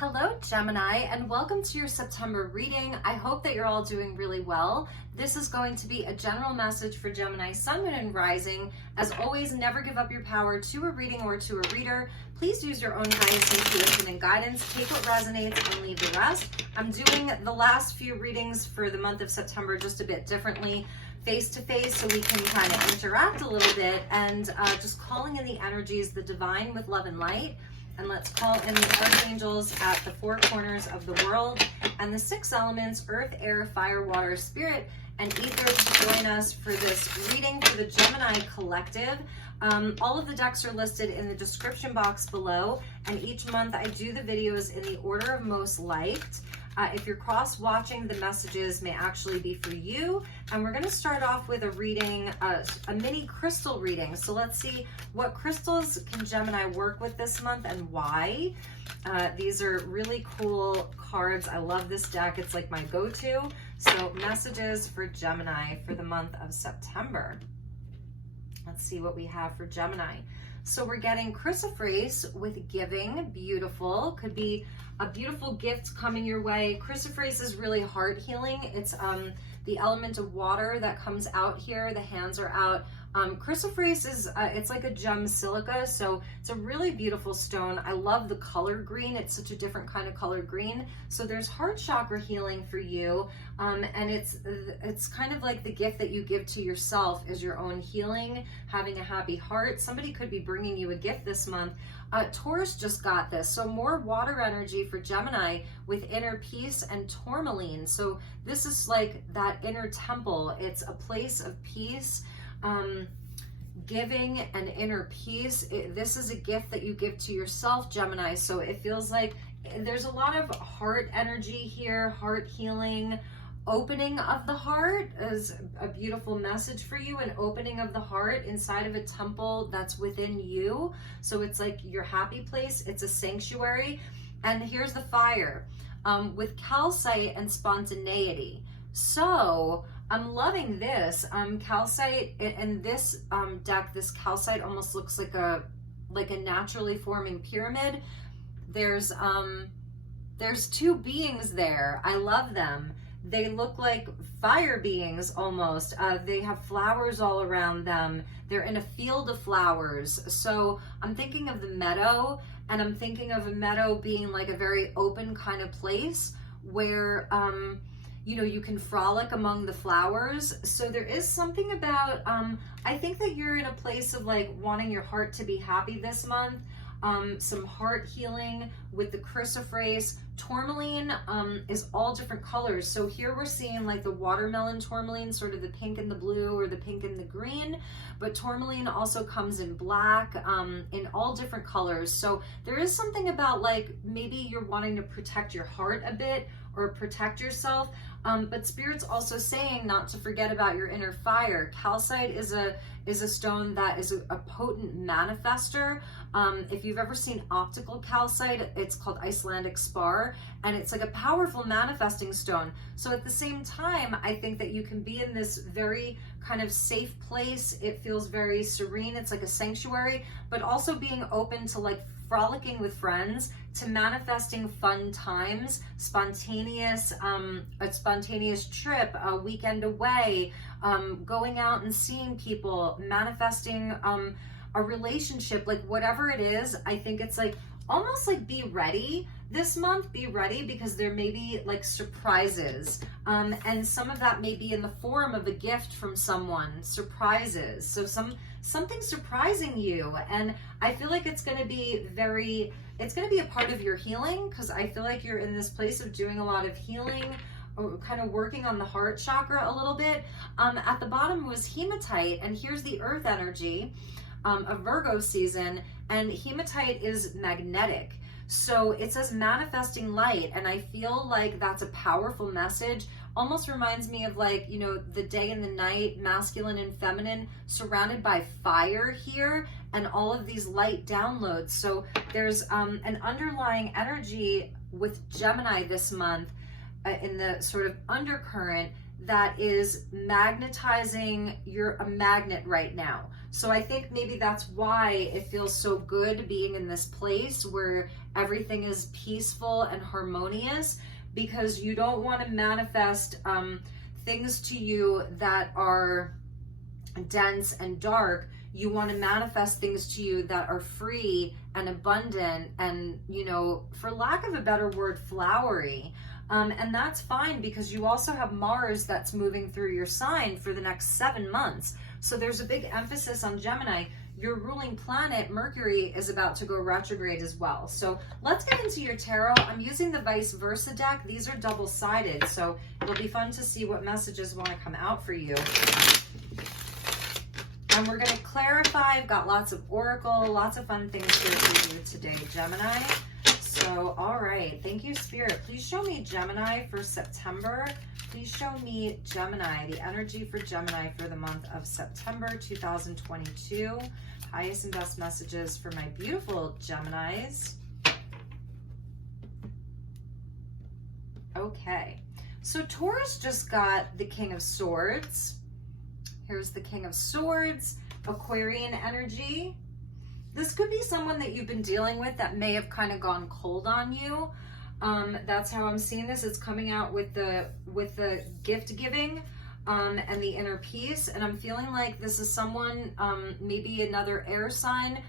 Hello Gemini, and welcome to your September reading. I hope that you're all doing really well. This is going to be a general message for Gemini Sun, Moon, and Rising. As always, never give up your power to a reading or to a reader. Please use your own guidance, intuition, and guidance. Take what resonates and leave the rest. I'm doing the last few readings for the month of September just a bit differently, face to face, so we can kind of interact a little bit, and just calling in the energies, the divine with love and light. And let's call in the archangels at the four corners of the world and the six elements, earth, air, fire, water, spirit, and ether, to join us for this reading for the Gemini collective. All of the decks are listed in the description box below, and each month I do the videos in the order of most liked. If you're cross-watching, the messages may actually be for you. And we're going to start off with a reading, a mini crystal reading. So let's see what crystals can Gemini work with this month and why. These are really cool cards. I love this deck. It's like my go-to. So messages for Gemini for the month of September. Let's see what we have for Gemini. So we're getting chrysoprase with giving, beautiful. Could be a beautiful gift coming your way. Chrysoprase is really heart healing. It's the element of water that comes out here. The hands are out. Chrysoprase is, it's like a gem silica, so it's a really beautiful stone. I love the color green. It's such a different kind of color green. So there's heart chakra healing for you, and it's kind of like the gift that you give to yourself is your own healing, having a happy heart. Somebody could be bringing you a gift this month. Taurus just got this, so more water energy for Gemini with inner peace and tourmaline. So this is like that inner temple. It's a place of peace, giving and inner peace. This is a gift that you give to yourself, Gemini. So it feels like there's a lot of heart energy here, heart healing. Opening of the heart is a beautiful message for you, an opening of the heart inside of a temple that's within you. So it's like your happy place, it's a sanctuary. And here's the fire with calcite and spontaneity. So I'm loving this. Calcite in this deck, this calcite almost looks like a naturally forming pyramid. There's two beings there. I love them. They look like fire beings almost. They have flowers all around them. They're in a field of flowers. So I'm thinking of the meadow, and I'm thinking of a meadow being like a very open kind of place where you know, you can frolic among the flowers. So there is something about, I think that you're in a place of like wanting your heart to be happy this month. Some heart healing with the chrysoprase. Tourmaline is all different colors. So here we're seeing like the watermelon tourmaline, sort of the pink and the blue or the pink and the green, but tourmaline also comes in black, in all different colors. So there is something about like maybe you're wanting to protect your heart a bit or protect yourself, but Spirit's also saying not to forget about your inner fire. Calcite is a stone that is a potent manifester. If you've ever seen optical calcite, it's called Icelandic spar, and it's like a powerful manifesting stone. So at the same time, I think that you can be in this very kind of safe place. It feels very serene. It's like a sanctuary, but also being open to like frolicking with friends, to manifesting fun times, spontaneous, a spontaneous trip, a weekend away, going out and seeing people, manifesting a relationship, like whatever it is. I think it's like almost like be ready this month. Be ready because there may be like surprises, and some of that may be in the form of a gift from someone. Surprises, so something surprising you, and I feel like it's going to be a part of your healing, because I feel like you're in this place of doing a lot of healing, or kind of working on the heart chakra a little bit. At the bottom was hematite, and here's the earth energy of Virgo season, and hematite is magnetic. So it says manifesting light, and I feel like that's a powerful message. Almost reminds me of like, you know, the day and the night, masculine and feminine, surrounded by fire here, and all of these light downloads. So there's an underlying energy with Gemini this month in the sort of undercurrent that is magnetizing. You're a magnet right now. So I think maybe that's why it feels so good being in this place where everything is peaceful and harmonious, because you don't want to manifest things to you that are dense and dark. You want to manifest things to you that are free and abundant and, you know, for lack of a better word, flowery. And that's fine, because you also have Mars that's moving through your sign for the next 7 months. So there's a big emphasis on Gemini. Your ruling planet, Mercury, is about to go retrograde as well. So let's get into your tarot. I'm using the vice versa deck. These are double-sided, so it'll be fun to see what messages want to come out for you. And we're going to clarify. I've got lots of oracle, lots of fun things here for you today, Gemini. So, all right. Thank you, Spirit. Please show me Gemini for September. Please show me Gemini, the energy for Gemini for the month of September 2022. Highest and best messages for my beautiful Geminis. Okay. So Taurus just got the King of Swords. Here's the King of Swords, Aquarian energy. This could be someone that you've been dealing with that may have kind of gone cold on you. That's how I'm seeing this. It's coming out with the gift giving and the inner peace. And I'm feeling like this is someone, maybe another air sign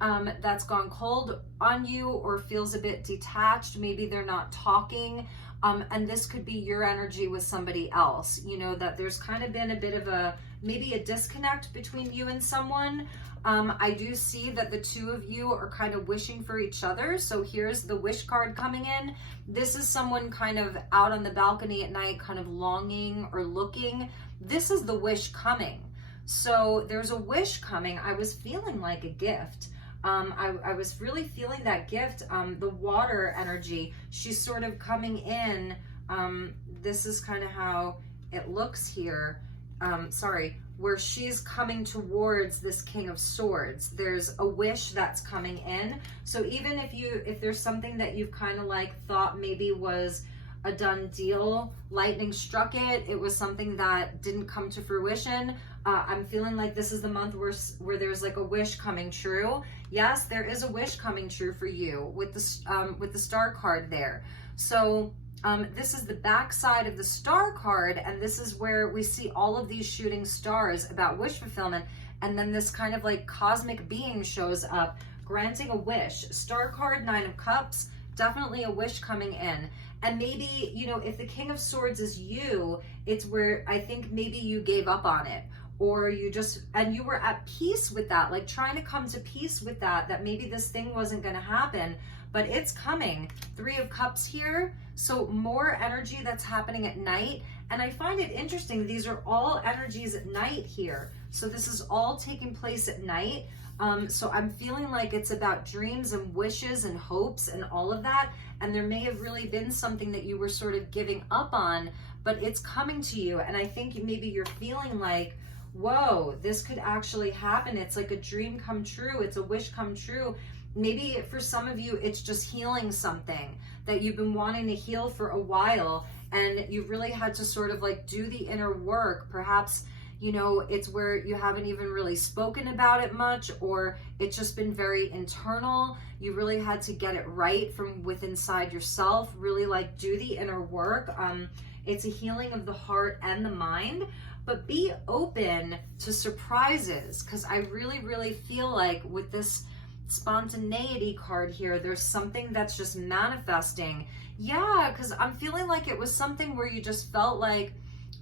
that's gone cold on you or feels a bit detached. Maybe they're not talking. And this could be your energy with somebody else. You know, that there's kind of been a bit of maybe a disconnect between you and someone. I do see that the two of you are kind of wishing for each other. So here's the wish card coming in. This is someone kind of out on the balcony at night, kind of longing or looking. This is the wish coming. So there's a wish coming. I was feeling like a gift. I was really feeling that gift. The water energy, she's sort of coming in. This is kind of how it looks here. Where she's coming towards this King of Swords. There's a wish that's coming in. So even if there's something that you've kind of like thought maybe was a done deal, lightning struck it, it was something that didn't come to fruition, I'm feeling like this is the month where there's like a wish coming true. Yes, there is a wish coming true for you with the star card there. So this is the back side of the star card, and this is where we see all of these shooting stars about wish fulfillment, and then this kind of like cosmic being shows up granting a wish. Star card, 9 of Cups, definitely a wish coming in. And maybe, you know, if the King of Swords is you, it's where I think maybe you gave up on it, or you were at peace with that, like trying to come to peace with that maybe this thing wasn't going to happen, but it's coming. 3 of Cups here. So more energy that's happening at night. And I find it interesting. These are all energies at night here. So this is all taking place at night. So I'm feeling like it's about dreams and wishes and hopes and all of that. And there may have really been something that you were sort of giving up on, but it's coming to you. And I think maybe you're feeling like, whoa, this could actually happen. It's like a dream come true. It's a wish come true. Maybe for some of you, it's just healing something that you've been wanting to heal for a while, and you've really had to sort of like do the inner work. Perhaps, you know, it's where you haven't even really spoken about it much, or it's just been very internal. You really had to get it right from within inside yourself, really like do the inner work. It's a healing of the heart and the mind, but be open to surprises, because I really, really feel like with this spontaneity card here, there's something that's just manifesting. Yeah, because I'm feeling like it was something where you just felt like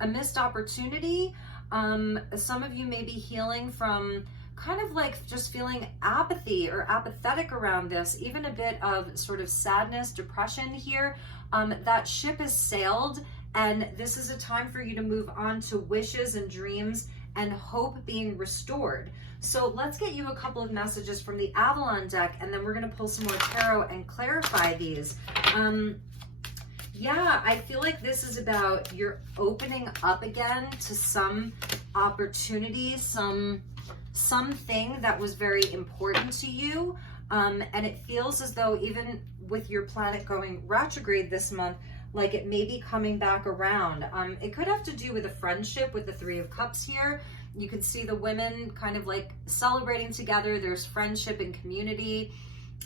a missed opportunity. Some of you may be healing from kind of like just feeling apathy or apathetic around this, even a bit of sort of sadness, depression here. That ship has sailed, and this is a time for you to move on to wishes and dreams and hope being restored. So let's get you a couple of messages from the Avalon deck, and then we're going to pull some more tarot and clarify these. Yeah, I feel like this is about you're opening up again to some opportunity, something that was very important to you. And it feels as though even with your planet going retrograde this month, like it may be coming back around. It could have to do with a friendship with the 3 of Cups here. You can see the women kind of like celebrating together. There's friendship and community.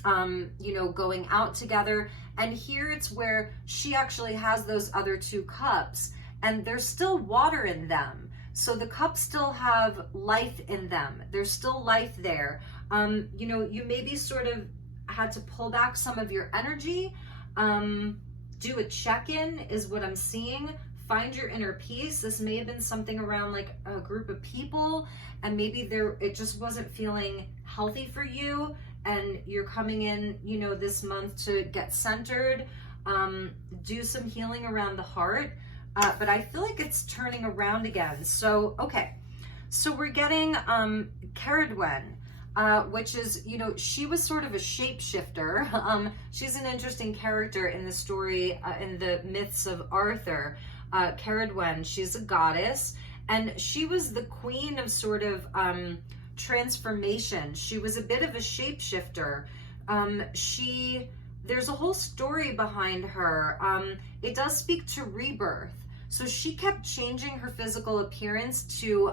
you know, going out together. And here it's where she actually has those other 2 cups and there's still water in them. So the cups still have life in them. There's still life there. You know, you maybe sort of had to pull back some of your energy, do a check-in is what I'm seeing. Find your inner peace. This may have been something around like a group of people and maybe it just wasn't feeling healthy for you, and you're coming in, you know, this month to get centered, do some healing around the heart, but I feel like it's turning around again. So, okay, so we're getting Caradwen, which is, you know, she was sort of a shapeshifter. She's an interesting character in the story, in the myths of Arthur. Caradwen, she's a goddess, and she was the queen of sort of transformation. She was a bit of a shapeshifter. There's a whole story behind her. It does speak to rebirth. So she kept changing her physical appearance to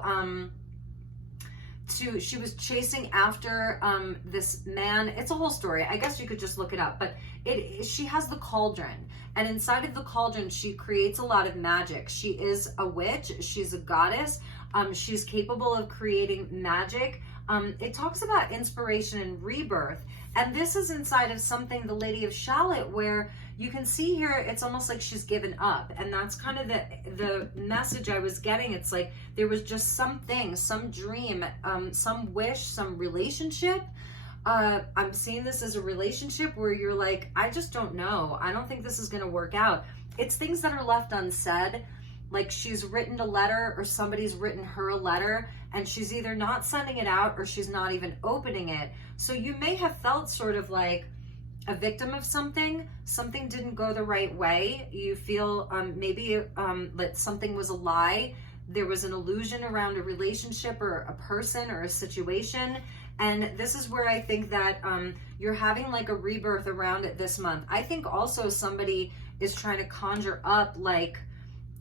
she was chasing after this man. It's a whole story. I guess you could just look it up, but she has the cauldron, and inside of the cauldron she creates a lot of magic. She is a witch, she's a goddess. She's capable of creating magic. It talks about inspiration and rebirth, and this is inside of something, the Lady of Shalott, where you can see here it's almost like she's given up, and that's kind of the message I was getting. It's like there was just something, some dream, some wish, some relationship. I'm seeing this as a relationship where you're like, I just don't know, I don't think this is going to work out. It's things that are left unsaid, like she's written a letter or somebody's written her a letter and she's either not sending it out or she's not even opening it. So you may have felt sort of like a victim of something didn't go the right way. You feel maybe that something was a lie. There was an illusion around a relationship or a person or a situation. And this is where I think that you're having like a rebirth around it this month. I think also somebody is trying to conjure up like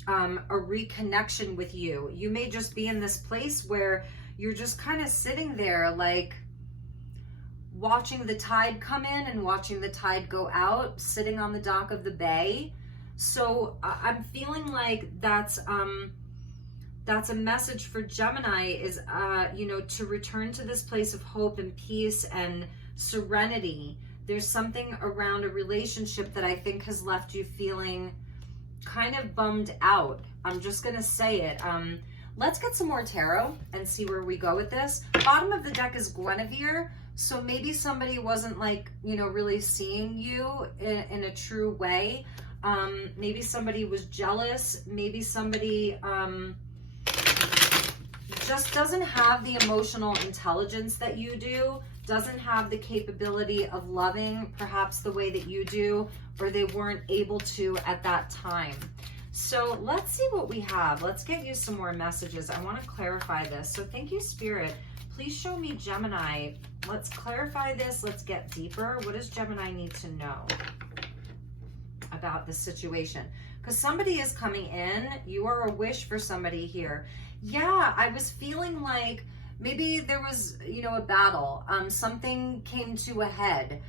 a reconnection with you. You may just be in this place where you're just kind of sitting there like watching the tide come in and watching the tide go out, sitting on the dock of the bay. So I'm feeling like that's a message for Gemini is, you know, to return to this place of hope and peace and serenity. There's something around a relationship that I think has left you feeling kind of bummed out. I'm just going to say it. Let's get some more tarot and see where we go with this. Bottom of the deck is Guinevere. So maybe somebody wasn't like, you know, really seeing you in a true way. Maybe somebody was jealous. Maybe somebody just doesn't have the emotional intelligence that you do, doesn't have the capability of loving perhaps the way that you do, or they weren't able to at that time. So let's see what we have. Let's get you some more messages. I want to clarify this. So thank you, Spirit. Please show me Gemini. Let's clarify this. Let's get deeper. What does Gemini need to know about this situation? Because somebody is coming in. You are a wish for somebody here. Yeah, I was feeling like maybe there was, you know, a battle. Something came to a head.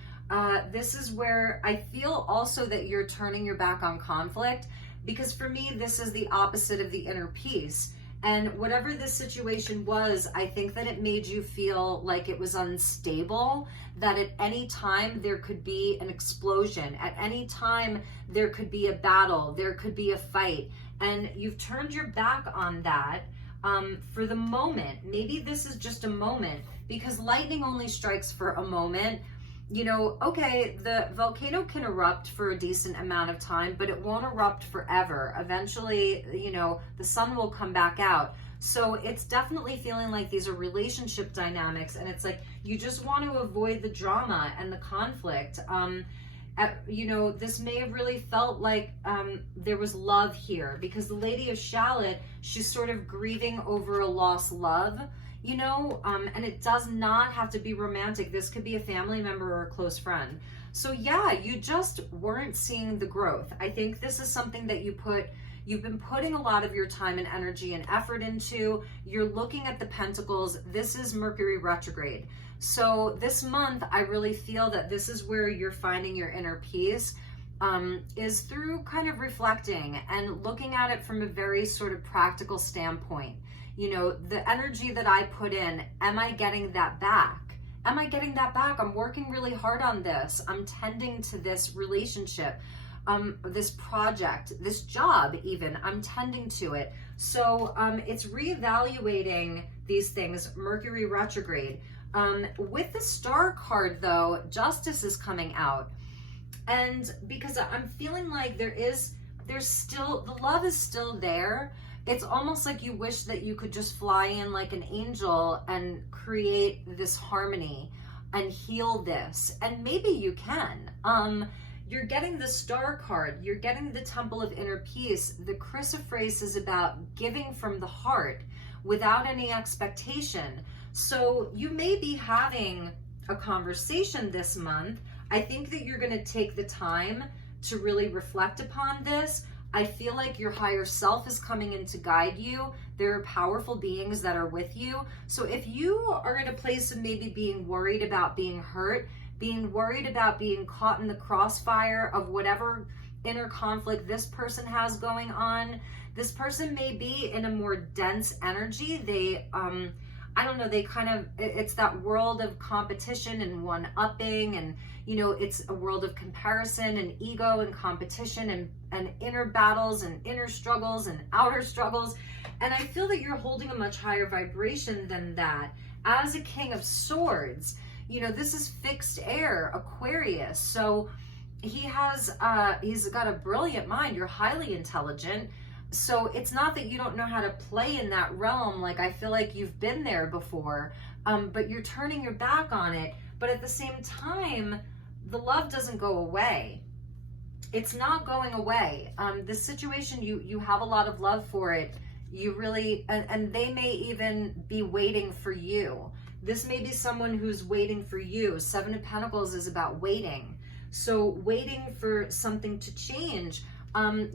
This is where I feel also that you're turning your back on conflict, because for me, this is the opposite of the inner peace. And whatever this situation was, I think that it made you feel like it was unstable, that at any time there could be an explosion. At any time there could be a battle, there could be a fight. And you've turned your back on that for the moment. Maybe this is just a moment, because lightning only strikes for a moment. You know, okay, the volcano can erupt for a decent amount of time, but it won't erupt forever. Eventually, you know, the sun will come back out. So it's definitely feeling like these are relationship dynamics, and it's like you just want to avoid the drama and the conflict. You know, this may have really felt like there was love here, because the Lady of Shalott, she's sort of grieving over a lost love. You know, and it does not have to be romantic. This could be a family member or a close friend. So yeah, you just weren't seeing the growth. I think this is something that you put you've been putting a lot of your time and energy and effort into. You're looking at the Pentacles. This is Mercury retrograde. So this month, I really feel that this is where you're finding your inner peace, is through kind of reflecting and looking at it from a very sort of practical standpoint. You know, the energy that I put in, am I getting that back? Am I getting that back? I'm working really hard on this. I'm tending to this relationship, this project, this job even, I'm tending to it. So it's reevaluating these things, Mercury retrograde. With the Star card though, Justice is coming out. And because I'm feeling like there's still, the love is still there. It's almost like you wish that you could just fly in like an angel and create this harmony and heal this. And maybe you can. You're getting the Star card. You're getting the Temple of Inner Peace. The chrysoprase is about giving from the heart without any expectation. So you may be having a conversation this month. I think that you're going to take the time to really reflect upon this. I feel like your higher self is coming in to guide you. There are powerful beings that are with you. So if you are in a place of maybe being worried about being hurt, being worried about being caught in the crossfire of whatever inner conflict this person has going on, this person may be in a more dense energy. They, I don't know, they kind of, it's that world of competition and one-upping, and, you know, it's a world of comparison and ego and competition and inner battles and inner struggles and outer struggles. And I feel that you're holding a much higher vibration than that. As a King of Swords, you know, this is fixed air, Aquarius. So he's got a brilliant mind. You're highly intelligent. So it's not that you don't know how to play in that realm. Like, I feel like you've been there before, but you're turning your back on it. But at the same time, the love doesn't go away. It's not going away. The situation, you have a lot of love for it. You really, and they may even be waiting for you. This may be someone who's waiting for you. Seven of Pentacles is about waiting. So waiting for something to change.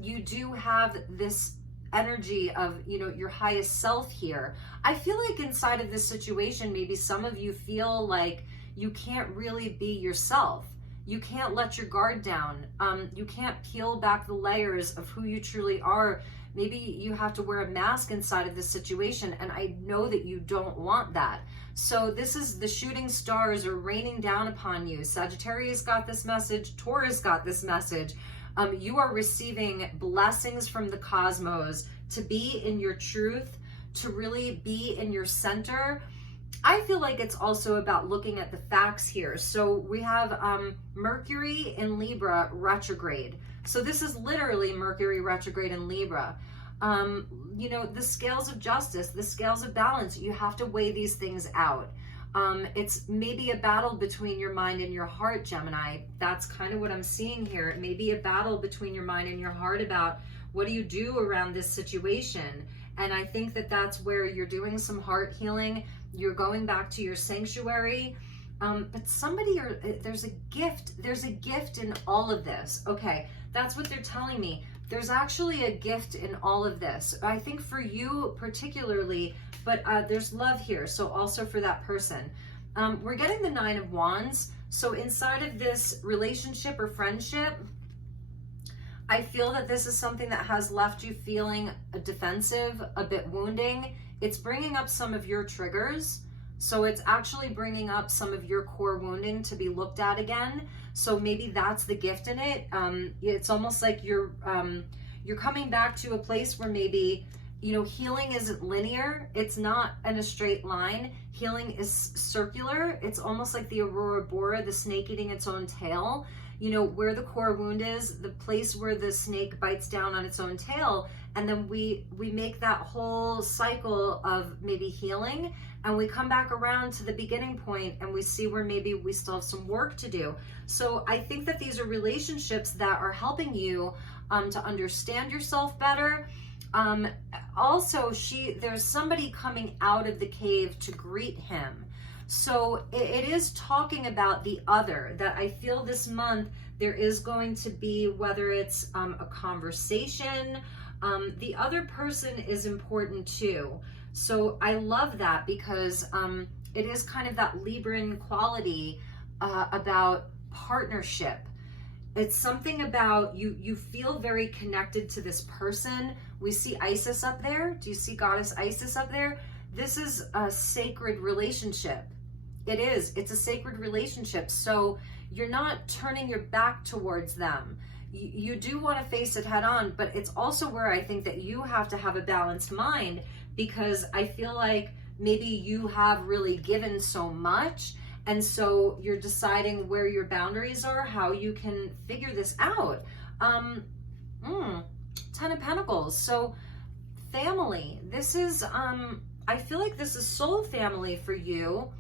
You do have this energy of, you know, your highest self here. I feel like inside of this situation, maybe some of you feel like you can't really be yourself. You can't let your guard down. You can't peel back the layers of who you truly are. Maybe you have to wear a mask inside of this situation, and I know that you don't want that. So this is, the shooting stars are raining down upon you. Sagittarius got this message. Taurus got this message. You are receiving blessings from the cosmos to be in your truth, to really be in your center. I feel like it's also about looking at the facts here. So we have Mercury in Libra retrograde. So this is literally Mercury retrograde in Libra. You know, the scales of justice, the scales of balance, you have to weigh these things out. It's maybe a battle between your mind and your heart, Gemini. That's kind of what I'm seeing here. It may be a battle between your mind and your heart about what do you do around this situation. And I think that that's where you're doing some heart healing. You're going back to your sanctuary. But there's a gift in all of this. Okay, that's what they're telling me. There's actually a gift in all of this. I think for you particularly, but there's love here. So also for that person. We're getting the Nine of Wands. So inside of this relationship or friendship, I feel that this is something that has left you feeling defensive, a bit wounding. It's bringing up some of your triggers. So it's actually bringing up some of your core wounding to be looked at again. So maybe that's the gift in it. It's almost like you're coming back to a place where maybe, you know, healing isn't linear. It's not in a straight line. Healing is circular. It's almost like the Aurora Bora, the snake eating its own tail. You know, where the core wound is, the place where the snake bites down on its own tail. And then we make that whole cycle of maybe healing, and we come back around to the beginning point and we see where maybe we still have some work to do. So I think that these are relationships that are helping you to understand yourself better. Also, there's somebody coming out of the cave to greet him. So it is talking about the other, that I feel this month there is going to be, whether it's a conversation, The other person is important too. So I love that because it is kind of that Libran quality about partnership. It's something about you feel very connected to this person. We see Isis up there. Do you see Goddess Isis up there? This is a sacred relationship. It is. It's a sacred relationship. So you're not turning your back towards them. You do want to face it head on, but it's also where I think that you have to have a balanced mind, because I feel like maybe you have really given so much, and so you're deciding where your boundaries are, how you can figure this out. 10 of Pentacles. So family, this is, I feel like this is soul family for you.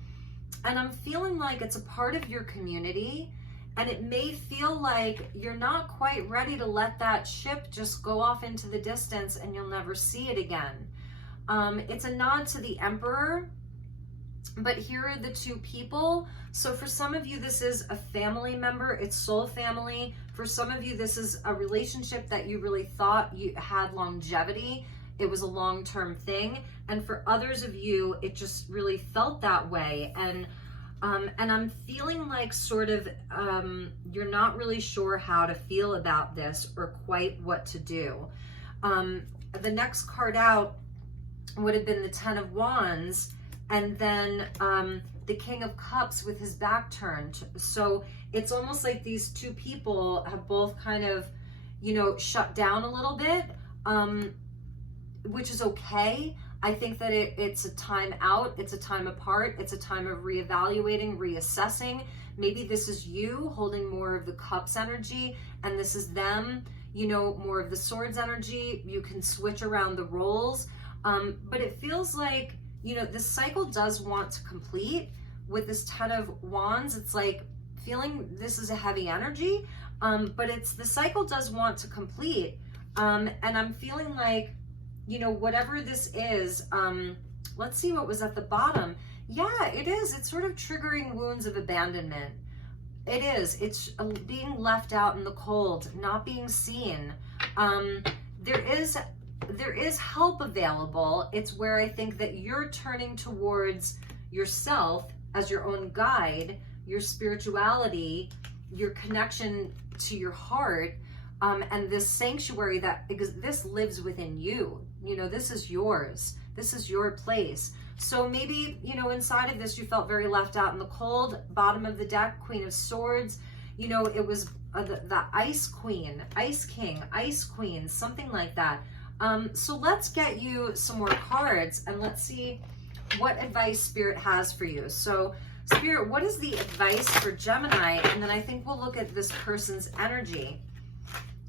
And I'm feeling like it's a part of your community. And it may feel like you're not quite ready to let that ship just go off into the distance and you'll never see it again. It's a nod to the Emperor. But here are the two people. So for some of you, this is a family member. It's soul family. For some of you, this is a relationship that you really thought you had longevity. It was a long-term thing. And for others of you, it just really felt that way. And I'm feeling like sort of you're not really sure how to feel about this or quite what to do. The next card out would have been the 10 of Wands. And then the King of Cups with his back turned. So it's almost like these two people have both kind of, you know, shut down a little bit, which is okay. I think that it's a time out. It's a time apart. It's a time of reevaluating, reassessing. Maybe this is you holding more of the Cups energy, and this is them, you know, more of the Swords energy. You can switch around the roles. But it feels like, you know, this cycle does want to complete. With this 10 of Wands, it's like feeling this is a heavy energy, but it's the cycle does want to complete. And I'm feeling like, you know, whatever this is, let's see what was at the bottom. Yeah, it is. It's sort of triggering wounds of abandonment. It is. It's being left out in the cold, not being seen. There is help available. It's where I think that you're turning towards yourself as your own guide, your spirituality, your connection to your heart, and this sanctuary that, because this lives within you. You know, this is yours. This is your place. So maybe, you know, inside of this, you felt very left out in the cold. Bottom of the deck, Queen of Swords. You know, it was the Ice Queen, Ice King, Ice Queen, something like that. So let's get you some more cards and let's see what advice Spirit has for you. So Spirit, what is the advice for Gemini? And then I think we'll look at this person's energy.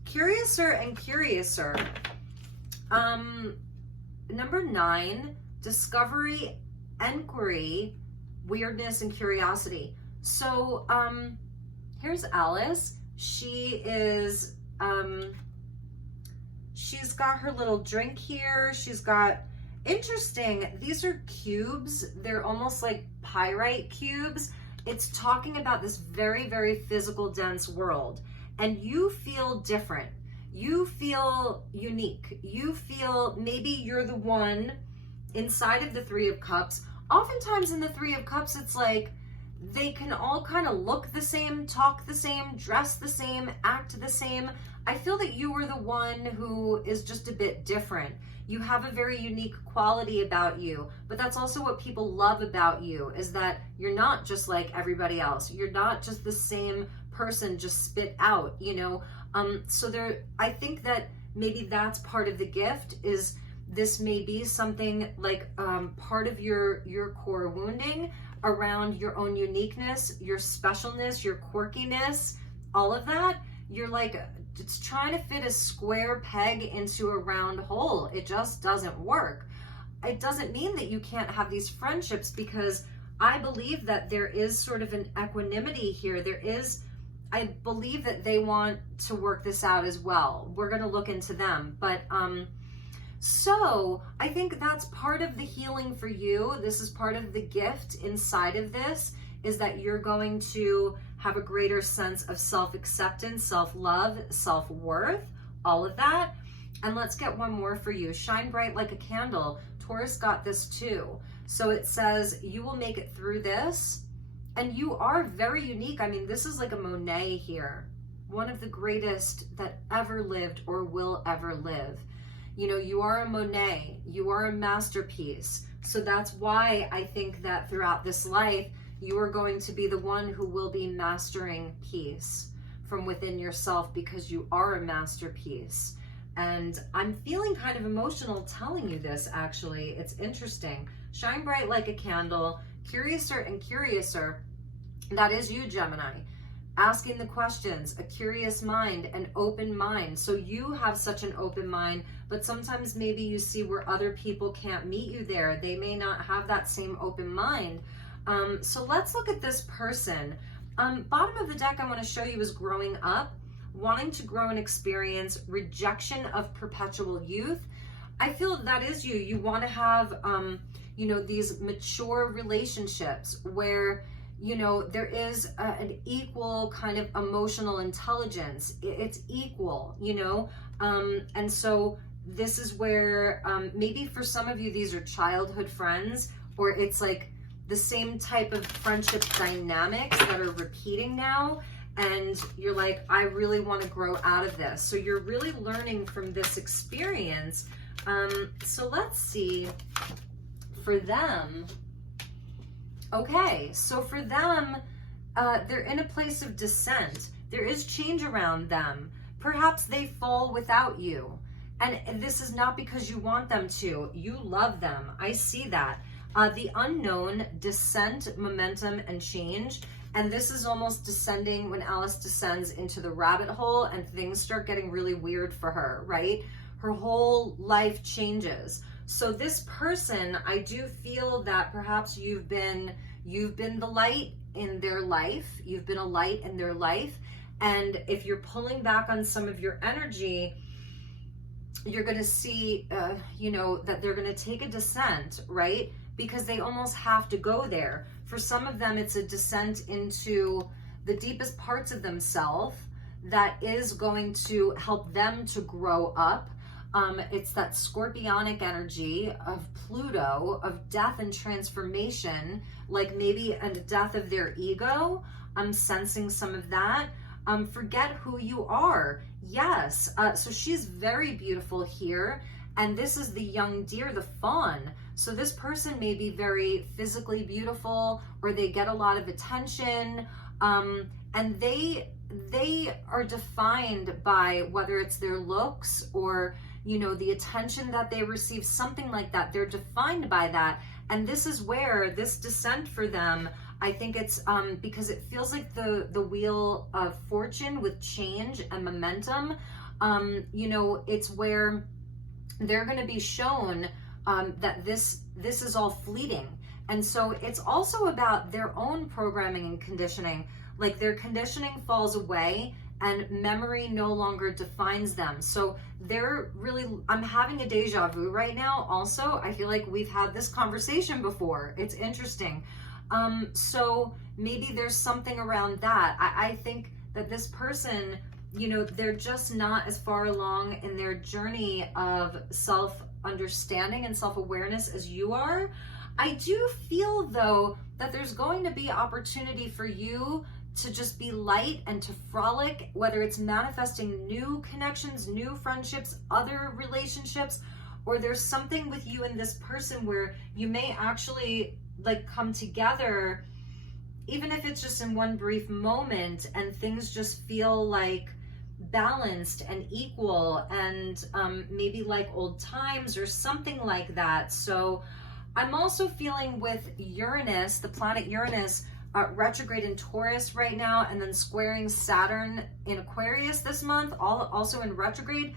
Curiouser and curiouser. Number 9, discovery, enquiry, weirdness, and curiosity. So here's Alice. She is she's got her little drink here. She's got, interesting, these are cubes. They're almost like pyrite cubes. It's talking about this very, very physical, dense world. And you feel different. You feel unique. You feel maybe you're the one inside of the Three of Cups. Oftentimes in the Three of Cups, it's like they can all kind of look the same, talk the same, dress the same, act the same. I feel that you were the one who is just a bit different. You have a very unique quality about you, but that's also what people love about you, is that you're not just like everybody else. You're not just the same person just spit out, you know? So there, I think that maybe that's part of the gift, is this may be something like part of your core wounding around your own uniqueness, your specialness, your quirkiness, all of that. You're like, it's trying to fit a square peg into a round hole. It just doesn't work. It doesn't mean that you can't have these friendships, because I believe that there is sort of an equanimity here. There is, I believe that they want to work this out as well. We're going to look into them. But so I think that's part of the healing for you. This is part of the gift inside of this, is that you're going to have a greater sense of self-acceptance, self-love, self-worth, all of that. And let's get one more for you. Shine bright like a candle. Taurus got this too. So it says, you will make it through this. And you are very unique. I mean, this is like a Monet here. One of the greatest that ever lived or will ever live. You know, you are a Monet. You are a masterpiece. So that's why I think that throughout this life, you are going to be the one who will be mastering peace from within yourself, because you are a masterpiece. And I'm feeling kind of emotional telling you this, actually. It's interesting. Shine bright like a candle, curiouser and curiouser. That is you, Gemini. Asking the questions, a curious mind, an open mind. So you have such an open mind, but sometimes maybe you see where other people can't meet you there. They may not have that same open mind. So let's look at this person. Bottom of the deck I want to show you is growing up, wanting to grow and experience, rejection of perpetual youth. I feel that is you. You want to have, you know, these mature relationships where, you know, there is an equal kind of emotional intelligence. It's equal, you know, and so this is where maybe for some of you, these are childhood friends, or it's like the same type of friendship dynamics that are repeating now. And you're like, I really want to grow out of this. So you're really learning from this experience. So let's see for them. Okay, so for them, they're in a place of descent. There is change around them. Perhaps they fall without you. And this is not because you want them to. You love them. I see that. The unknown, descent, momentum, and change. And this is almost descending when Alice descends into the rabbit hole and things start getting really weird for her, right? Her whole life changes. So this person, I do feel that perhaps you've been the light in their life. You've been a light in their life. And if you're pulling back on some of your energy, you're going to see, you know, that they're going to take a descent, right? Because they almost have to go there. For some of them, it's a descent into the deepest parts of themselves that is going to help them to grow up. It's that scorpionic energy of Pluto, of death and transformation, like maybe a death of their ego. I'm sensing some of that. Forget who you are. Yes. So she's very beautiful here. And this is the young deer, the fawn. So this person may be very physically beautiful, or they get a lot of attention. And they are defined by whether it's their looks or, you know, the attention that they receive, something like that. They're defined by that. And this is where this descent for them, I think it's because it feels like the wheel of fortune with change and momentum. You know, it's where they're going to be shown that this is all fleeting. And so it's also about their own programming and conditioning. Like their conditioning falls away and memory no longer defines them. So they're really, I'm having a deja vu right now. Also, I feel like we've had this conversation before. It's interesting. So maybe there's something around that. I think that this person, you know, they're just not as far along in their journey of self-understanding and self-awareness as you are. I do feel, though, that there's going to be opportunity for you to just be light and to frolic, whether it's manifesting new connections, new friendships, other relationships, or there's something with you and this person where you may actually like come together, even if it's just in one brief moment, and things just feel like balanced and equal and maybe like old times or something like that. So I'm also feeling with Uranus, the planet Uranus, retrograde in Taurus right now, and then squaring Saturn in Aquarius this month, also in retrograde,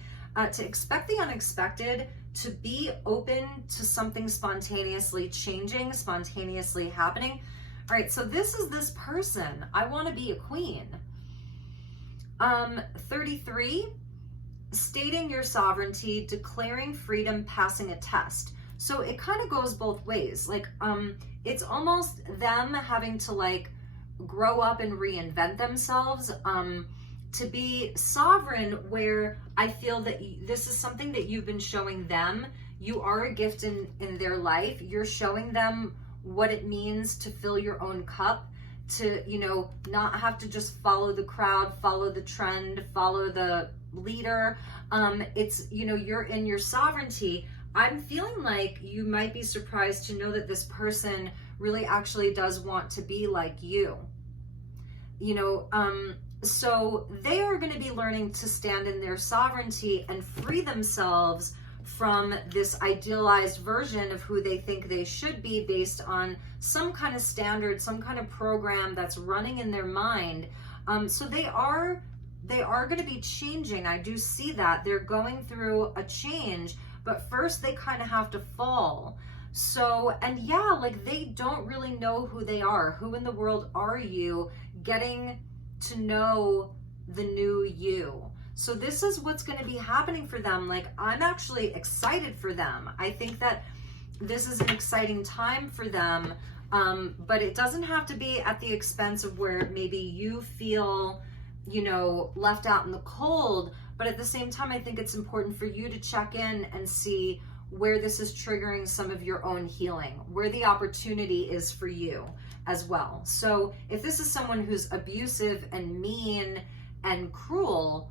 to expect the unexpected, to be open to something spontaneously changing, spontaneously happening. All right, so this is this person. I want to be a queen. 33, stating your sovereignty, declaring freedom, passing a test. So it kind of goes both ways. Like, it's almost them having to like grow up and reinvent themselves. to be sovereign, where I feel that this is something that you've been showing them. You are a gift in their life. You're showing them what it means to fill your own cup, to, you know, not have to just follow the crowd, follow the trend, follow the leader. It's, you know, you're in your sovereignty. I'm feeling like you might be surprised to know that this person really actually does want to be like you. You know, so they are going to be learning to stand in their sovereignty and free themselves from this idealized version of who they think they should be based on some kind of standard, some kind of program that's running in their mind. So they are going to be changing. I do see that. They're going through a change, but first they kind of have to fall. So, and yeah, like they don't really know who they are. Who in the world are you? Getting to know the new you. So this is what's going to be happening for them. Like, I'm actually excited for them. I think that this is an exciting time for them, but it doesn't have to be at the expense of where maybe you feel, you know, left out in the cold. But at the same time, I think it's important for you to check in and see where this is triggering some of your own healing, where the opportunity is for you as well. So if this is someone who's abusive and mean and cruel,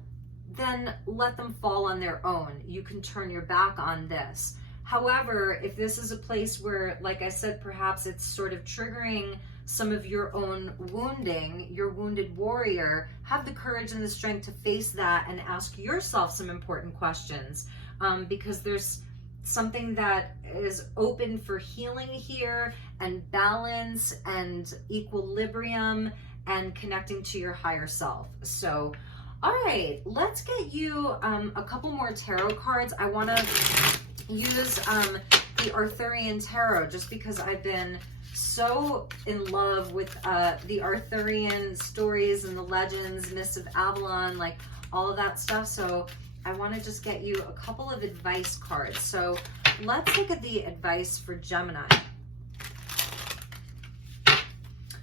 then let them fall on their own. You can turn your back on this. However, if this is a place where, like I said, perhaps it's sort of triggering some of your own wounding, your wounded warrior, have the courage and the strength to face that and ask yourself some important questions, because there's something that is open for healing here, and balance and equilibrium and connecting to your higher self. So, all right, let's get you a couple more tarot cards. I want to use the Arthurian tarot just because I've been so in love with the Arthurian stories and the legends, Mists of Avalon, like all of that stuff. So I want to just get you a couple of advice cards. So let's look at the advice for Gemini.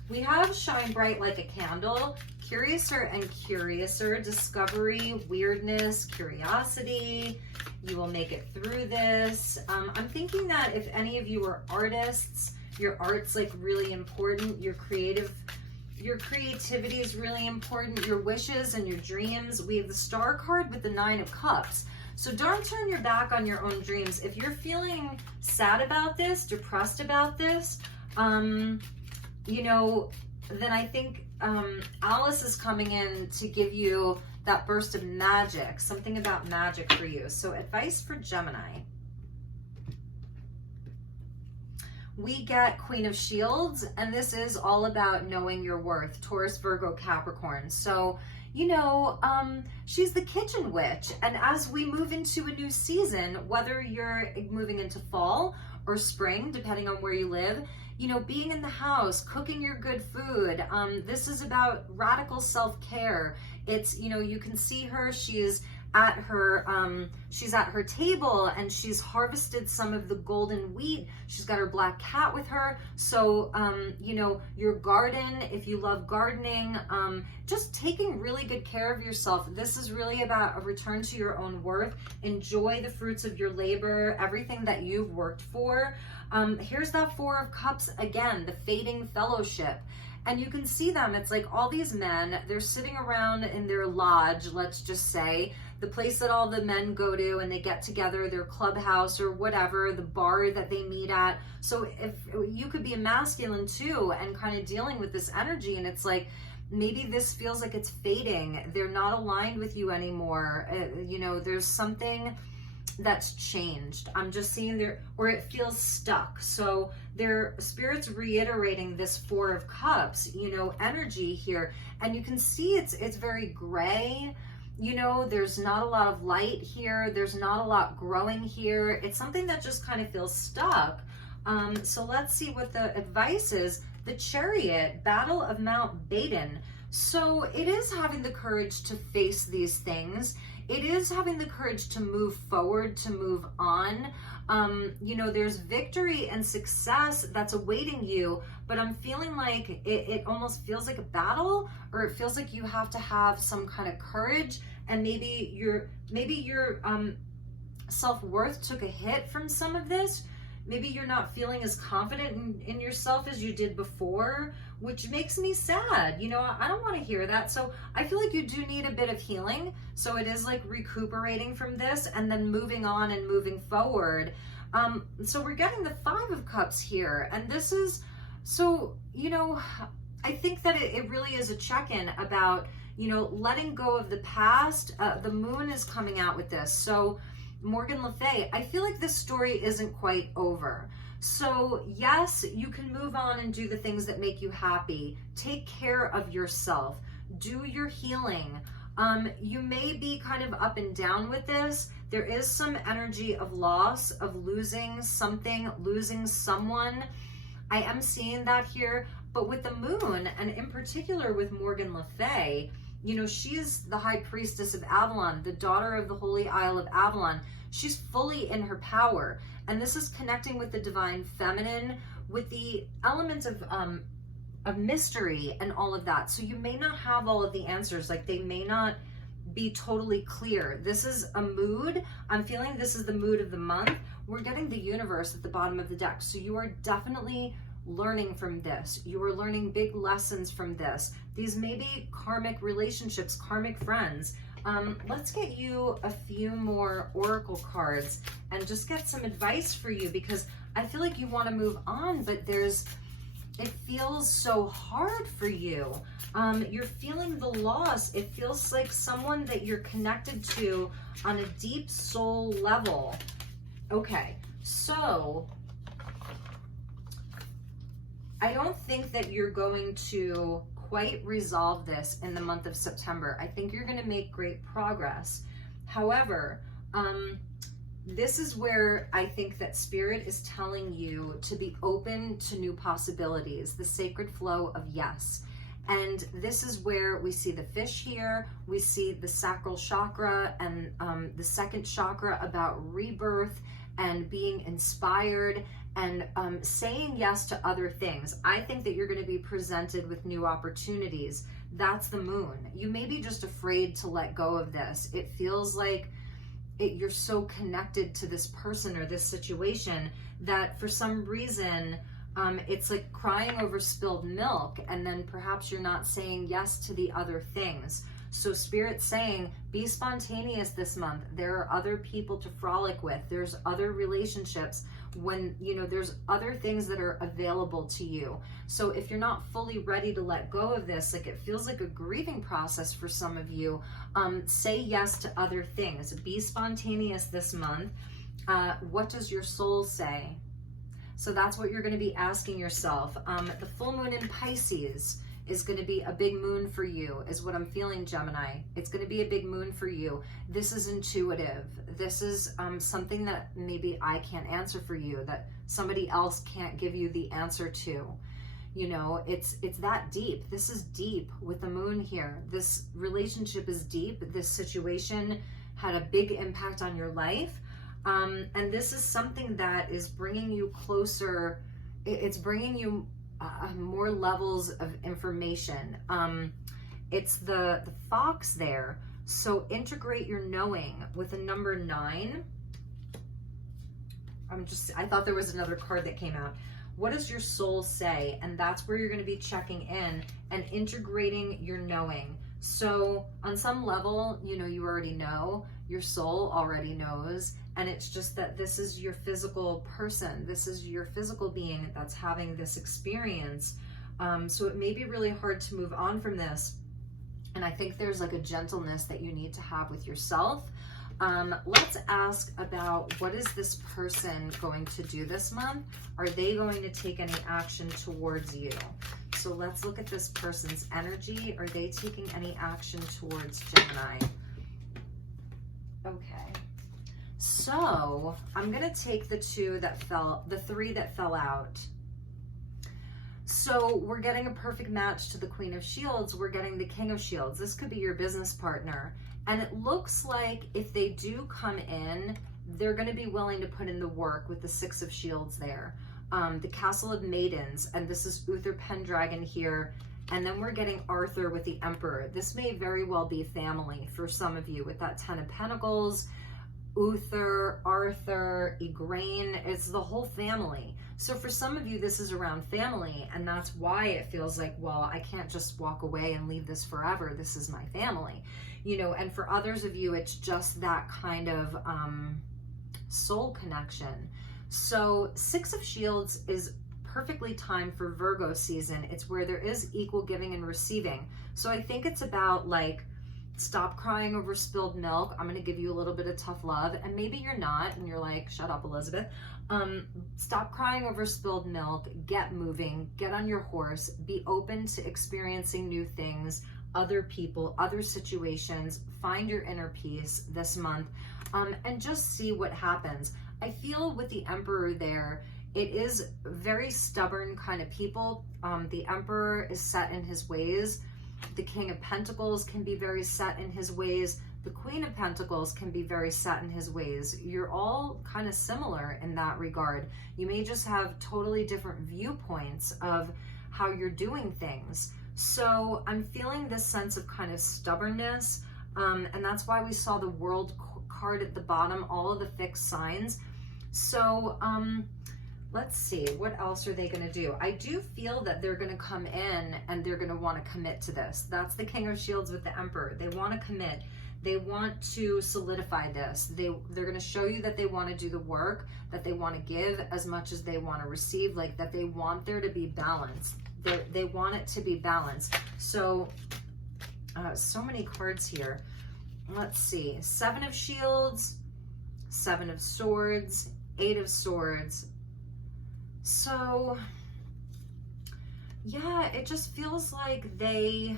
We have Shine Bright Like a Candle, Curiouser and Curiouser, Discovery, Weirdness, Curiosity. You will make it through this. I'm thinking that if any of you are artists, your art's like really important. Your creativity is really important. Your wishes and your dreams. We have the Star card with the 9 of Cups. So don't turn your back on your own dreams. If you're feeling sad about this, depressed about this, you know, then I think Alice is coming in to give you that burst of magic, something about magic for you. So advice for Gemini. We get Queen of Shields, and this is all about knowing your worth. Taurus, Virgo, Capricorn. So, you know, she's the kitchen witch. And as we move into a new season, whether you're moving into fall or spring, depending on where you live, you know, being in the house, cooking your good food. This is about radical self-care. It's, you know, you can see her, she's at her table, and she's harvested some of the golden wheat. She's got her black cat with her. So, you know, your garden, if you love gardening, just taking really good care of yourself. This is really about a return to your own worth. Enjoy the fruits of your labor, everything that you've worked for. Here's that 4 of Cups again, the fading fellowship. And you can see them. It's like all these men, they're sitting around in their lodge, let's just say, the place that all the men go to and they get together, their clubhouse or whatever, the bar that they meet at. So if you could be a masculine too and kind of dealing with this energy, and it's like, maybe this feels like it's fading. They're not aligned with you anymore. You know, there's something that's changed. I'm just seeing there, or it feels stuck. So their spirit's reiterating this 4 of Cups, you know, energy here. And you can see it's very gray. You know, there's not a lot of light here. There's not a lot growing here. It's something that just kind of feels stuck. So let's see what the advice is. The Chariot, Battle of Mount Baden. So it is having the courage to face these things. it is having the courage to move forward, to move on. You know, there's victory and success that's awaiting you, but I'm feeling like it almost feels like a battle, or it feels like you have to have some kind of courage, and maybe your self-worth took a hit from some of this. Maybe you're not feeling as confident in yourself as you did before, which makes me sad. You know, I don't want to hear that. So I feel like you do need a bit of healing. So it is like recuperating from this and then moving on and moving forward. So we're getting the 5 of Cups here. And this is, so, you know, I think that it really is a check-in about, you know, letting go of the past. The moon is coming out with this. So Morgan Le Fay, I feel like this story isn't quite over. So yes, you can move on and do the things that make you happy. Take care of yourself. Do your healing. You may be kind of up and down with this. There is some energy of loss, of losing something, losing someone. I am seeing that here, but with the moon, and in particular with Morgan Le Fay, you know, she's the high priestess of Avalon, the daughter of the Holy Isle of Avalon. She's fully in her power. And this is connecting with the divine feminine, with the element of mystery and all of that. So you may not have all of the answers. Like, they may not be totally clear. This is a mood. I'm feeling this is the mood of the month. We're getting the universe at the bottom of the deck. So you are definitely learning from this. You are learning big lessons from this. These may be karmic relationships, karmic friends. Let's get you a few more oracle cards and just get some advice for you, because I feel like you want to move on, but it feels so hard for you. You're feeling the loss. It feels like someone that you're connected to on a deep soul level. Okay, so I don't think that you're going to quite resolve this in the month of September. I think you're going to make great progress. However, this is where I think that Spirit is telling you to be open to new possibilities, the sacred flow of yes. And this is where we see the fish here. We see the Sacral Chakra and the second chakra about rebirth and being inspired and saying yes to other things. I think that you're going to be presented with new opportunities. That's the moon. You may be just afraid to let go of this. It feels like you're so connected to this person or this situation that for some reason it's like crying over spilled milk, and then perhaps you're not saying yes to the other things. So Spirit's saying, be spontaneous this month. There are other people to frolic with. There's other relationships. When, you know, there's other things that are available to you. So if you're not fully ready to let go of this, like it feels like a grieving process for some of you, say yes to other things. Be spontaneous this month. What does your soul say? So that's what you're going to be asking yourself. The full moon in Pisces is going to be a big moon for you, is what I'm feeling, Gemini. It's going to be a big moon for you. This is intuitive. This is something that maybe I can't answer for you, that somebody else can't give you the answer to. You know, it's that deep. This is deep with the moon here. This relationship is deep. This situation had a big impact on your life. And this is something that is bringing you closer. It's bringing you more levels of information. It's the fox there. So integrate your knowing with the number 9. I thought there was another card that came out. What does your soul say? And that's where you're going to be checking in and integrating your knowing. So on some level, you know, you already know, your soul already knows, and it's just that this is your physical person. This is your physical being that's having this experience. So it may be really hard to move on from this. And I think there's like a gentleness that you need to have with yourself. Let's ask about, what is this person going to do this month? Are they going to take any action towards you? So let's look at this person's energy. Are they taking any action towards Gemini? Okay. So I'm going to take the 3 that fell out. So we're getting a perfect match to the Queen of Shields. We're getting the King of Shields. This could be your business partner. And it looks like if they do come in, they're going to be willing to put in the work with the Six of Shields there. The Castle of Maidens, and this is Uther Pendragon here. And then we're getting Arthur with the Emperor. This may very well be family for some of you with that Ten of Pentacles, Uther, Arthur, Igraine. It's the whole family. So for some of you, this is around family, and that's why it feels like, well, I can't just walk away and leave this forever. This is my family, you know. And for others of you, it's just that kind of soul connection. So Six of Shields is perfectly timed for Virgo season. It's where there is equal giving and receiving. So I think it's about like, stop crying over spilled milk. I'm going to give you a little bit of tough love. And maybe you're not, and you're like, shut up, Elizabeth. Stop crying over spilled milk. Get moving. Get on your horse. Be open to experiencing new things, other people, other situations. Find your inner peace this month, and just see what happens. I feel with the Emperor there, it is very stubborn kind of people. The Emperor is set in his ways. The King of Pentacles can be very set in his ways. The Queen of Pentacles can be very set in his ways. You're all kind of similar in that regard. You may just have totally different viewpoints of how you're doing things. So I'm feeling this sense of kind of stubbornness. And that's why we saw the World card at the bottom, all of the fixed signs. So, let's see, what else are they going to do? I do feel that they're going to come in and they're going to want to commit to this. That's the King of Shields with the Emperor. They want to commit. They want to solidify this. They're going to show you that they want to do the work, that they want to give as much as they want to receive, like that they want there to be balance. They want it to be balanced. So, so many cards here. Let's see. Seven of Shields, Seven of Swords, Eight of Swords. So, yeah, it just feels like I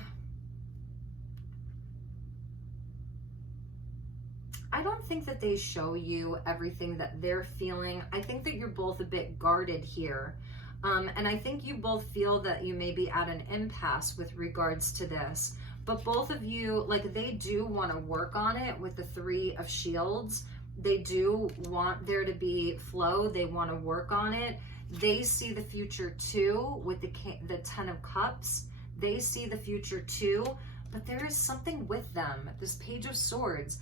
don't think that they show you everything that they're feeling. I think that you're both a bit guarded here. And I think you both feel that you may be at an impasse with regards to this. But both of you, like, they do want to work on it with the Three of Shields. They do want there to be flow. They want to work on it. They see the future too with the Ten of Cups. They see the future too, but there is something with them. This Page of Swords.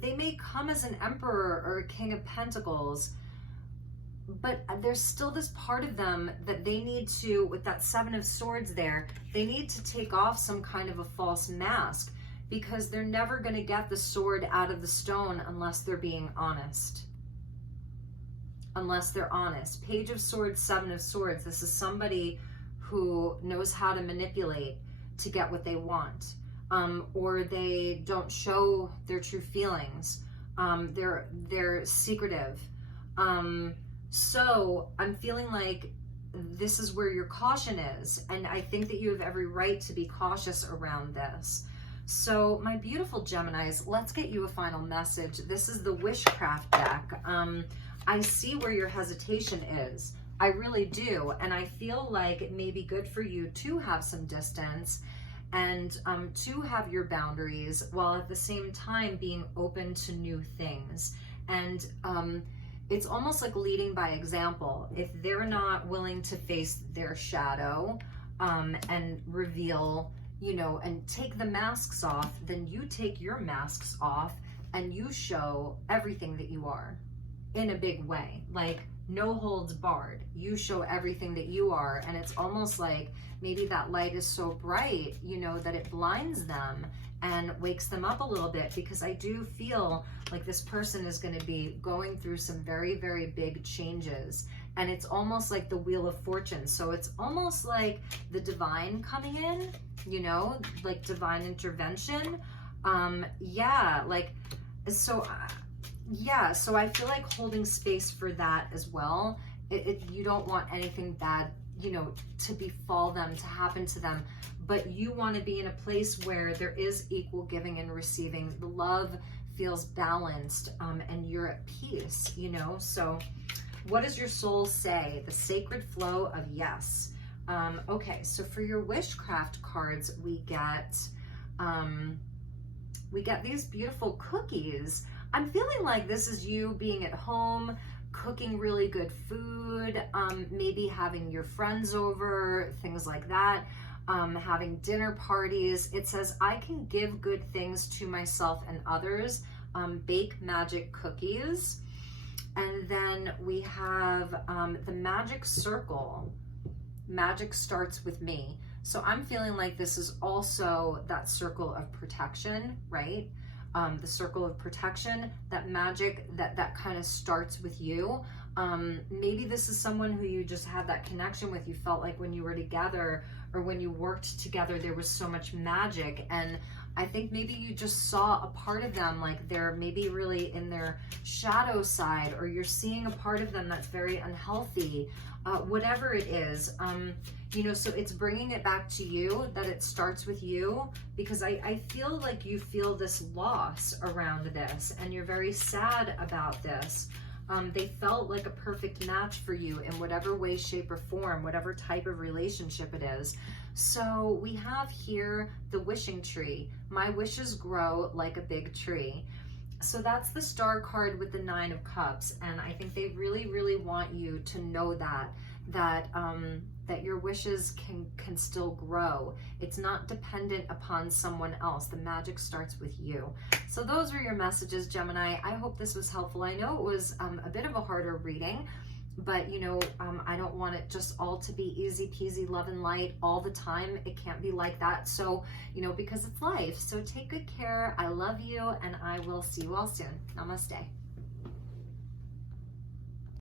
They may come as an Emperor or a King of Pentacles, but there's still this part of them that they need to, with that Seven of Swords there, they need to take off some kind of a false mask, because they're never going to get the sword out of the stone unless they're being honest. Unless they're honest. Page of Swords, Seven of Swords. This is somebody who knows how to manipulate to get what they want. Or they don't show their true feelings. They're secretive. So I'm feeling like this is where your caution is. And I think that you have every right to be cautious around this. So my beautiful Geminis, let's get you a final message. This is the Wishcraft deck. I see where your hesitation is. I really do. And I feel like it may be good for you to have some distance and to have your boundaries, while at the same time being open to new things. And it's almost like leading by example. If they're not willing to face their shadow and reveal, you know, and take the masks off, then you take your masks off and you show everything that you are in a big way, like no holds barred. You show everything that you are, and it's almost like maybe that light is so bright, you know, that it blinds them and wakes them up a little bit, because I do feel like this person is going to be going through some very, very big changes. And it's almost like the Wheel of Fortune. So it's almost like the divine coming in, you know, like divine intervention. Yeah, like, so, yeah, so I feel like holding space for that as well. You don't want anything bad, you know, to befall them, to happen to them, but you want to be in a place where there is equal giving and receiving. The love feels balanced, and you're at peace, you know. So what does your soul say? The sacred flow of yes. Okay, so for your Wishcraft cards, we get we get these beautiful cookies. I'm feeling like this is you being at home, cooking really good food, maybe having your friends over, things like that, having dinner parties. It says, I can give good things to myself and others, bake magic cookies. And then we have the magic circle. Magic starts with me. So I'm feeling like this is also that circle of protection, right? The circle of protection, that magic that kind of starts with you. Maybe this is someone who you just had that connection with. You felt like when you were together or when you worked together, there was so much magic. And I think maybe you just saw a part of them, like they're maybe really in their shadow side, or you're seeing a part of them that's very unhealthy, whatever it is. You know, so it's bringing it back to you, that it starts with you, because I feel like you feel this loss around this, and you're very sad about this. They felt like a perfect match for you in whatever way, shape, or form, whatever type of relationship it is. So we have here the wishing tree. My wishes grow like a big tree. So that's the star card with the 9 of cups. And I think they really, really want you to know that your wishes can still grow. It's not dependent upon someone else. The magic starts with you. So those are your messages, Gemini. I hope this was helpful. I know it was a bit of a harder reading, but you know, I don't want it just all to be easy peasy, love and light all the time. It can't be like that. So, you know, because it's life. So take good care. I love you, and I will see you all soon. Namaste.